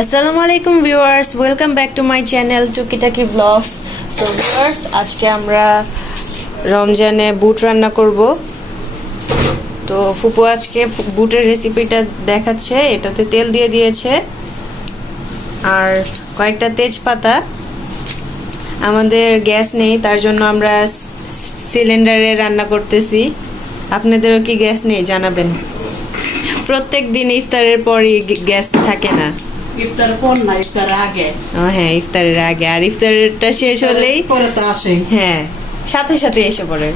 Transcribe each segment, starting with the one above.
আসসালামু আলাইকুম viewers, welcome back to my channel টুকিটাকি ব্লগস। সো ভিউয়ার্স, আজকে আমরা রমজানে বুট রান্না করব। তো ফুপু আজকে বুটের রেসিপিটা দেখাচ্ছে। এটাতে তেল দিয়ে দিয়েছে আর কয়েকটা তেজপাতা। আমাদের গ্যাস নেই, তার জন্য আমরা সিলিন্ডারে রান্না করতেছি। আপনাদেরও কি গ্যাস নেই জানাবেন। প্রত্যেক দিন ইফতারের পরই গ্যাস থাকে না। ইফতারের পর না, ইফতারের আগে। হ্যাঁ, ইফতারের আগে, আর ইফতারটা শেষ হলেই পরে তো আসে। হ্যাঁ, সাথে সাথে এসে পড়ে।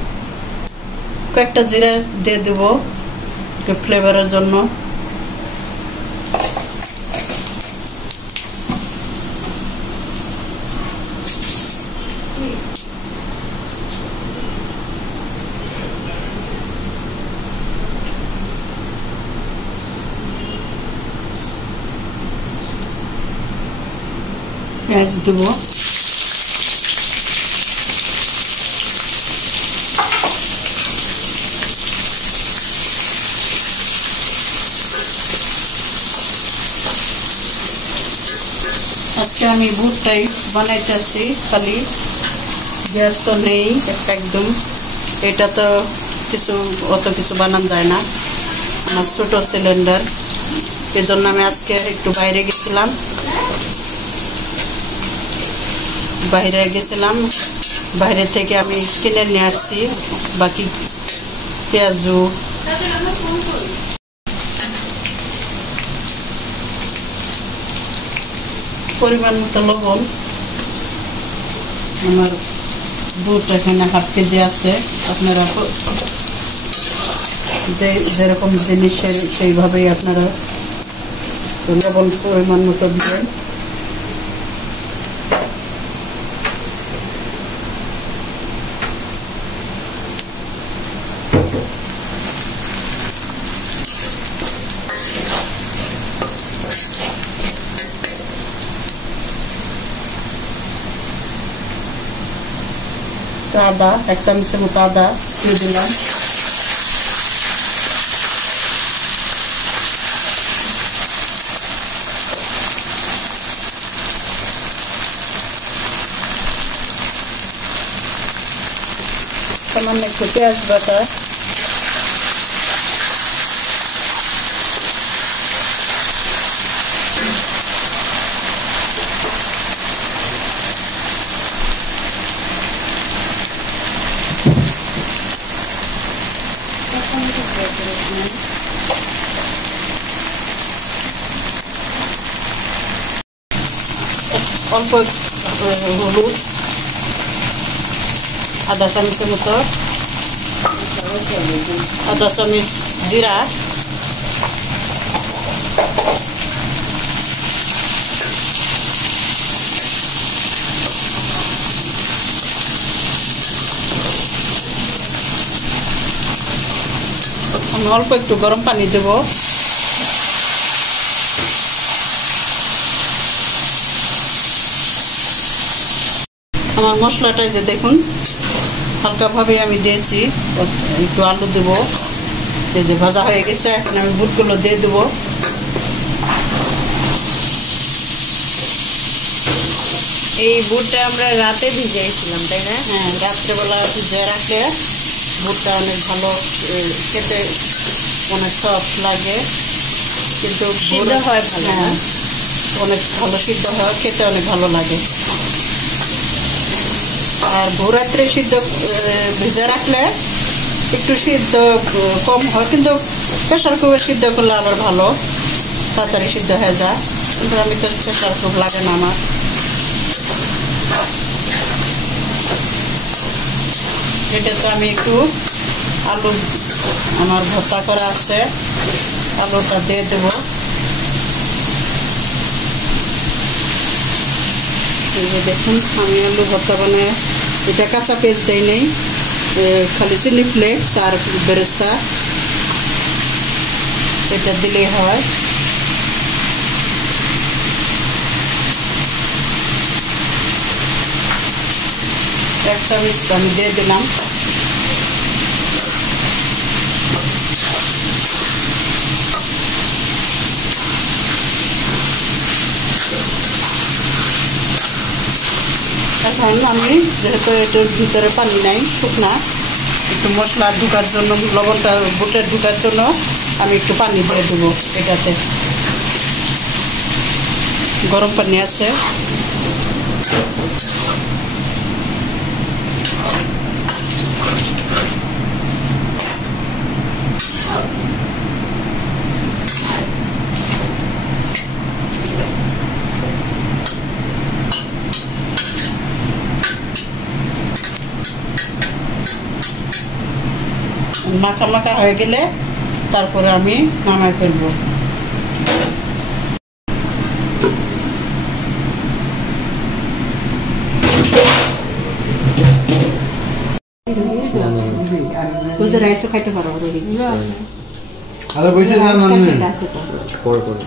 কয়েকটা জিরা দিয়ে দেব ফ্লেভারের জন্য। পেঁয়াজ দেব, আজকে আমি বুটটাই বানাইতেছি, খালি গ্যাস তো নেই একদম। এটা তো অত কিছু বানানো যায় না, আমার ছোট সিলিন্ডার। এই জন্য আমি আজকে একটু বাইরে গেছিলাম। বাইরে থেকে আমি কিনে নিয়ে আসছি বাকি পেঁয়াজু, পরিমাণ মতো লবণ। আমার বুট এখানে হাফ কেজি আছে। আপনারা যেরকম জিনিস সেইভাবেই আপনারা লবণ পরিমাণ মতো দিবেন। আদা, 1 চামচের মতো আদা দিয়ে দিলাম। সামান্য একটু পেঁয়াজ বাটা, অল্প হলুদ, আধা চামচের মতো, আধা চামচ জিরা, আমি অল্প একটু গরম পানি দেব। আমার মশলাটা যে দেখুন হালকাভাবে আমি দিয়েছি। একটু আলু দেবো, এই যে ভাজা হয়ে গেছে। এখন আমি বুটগুলো দিয়ে দেবো। এই বুটটা আমরা রাতে ভিজিয়েছিলাম, তাই না? হ্যাঁ, রাত্রেবেলা ভিজিয়ে রাখলে বুটটা অনেক ভালো, খেতে অনেক সফট লাগে, কিন্তু সিদ্ধ হয় ভালো। হ্যাঁ, অনেক ভালো সিদ্ধ হয়, খেতে অনেক ভালো লাগে। আর ভোররাত্রে ভিজে রাখলে একটু সিদ্ধ কম হয়, কিন্তু প্রেশার কুকারে সিদ্ধ করলে আবার ভালো, তাড়াতাড়ি সিদ্ধ হয়ে যায়। কিন্তু আমি তো প্রেশার কুকার লাগে না আমার। এটা তো আমি একটু আলু, আমার ভর্তা করা আছে, আলুটা দিয়ে দেব। এই যে দেখুন, আমি আলু ভর্তা বানায়, এটা কাঁচা পেঁয়াজ দেই নেই, খালি চিলি ফ্লেক্স আর বেরেস্তা এটা দিলেই হয়। এক চামচ আমি দিয়ে দিলাম। এখন আমি যেহেতু এটার ভিতরে পানি নাই শুকনা একটু মশলা ঢুকার জন্য লবণটা বুটের ঢুকার জন্য আমি একটু পানি দিয়ে দেবো এটাতে গরম পানি আছে মাখা মাখা হয়ে গেলে তারপরে আমি নামাই ফেলবো বুঝে রাইসও খাইতে পারো আরে বসে যান না আছে তো পরে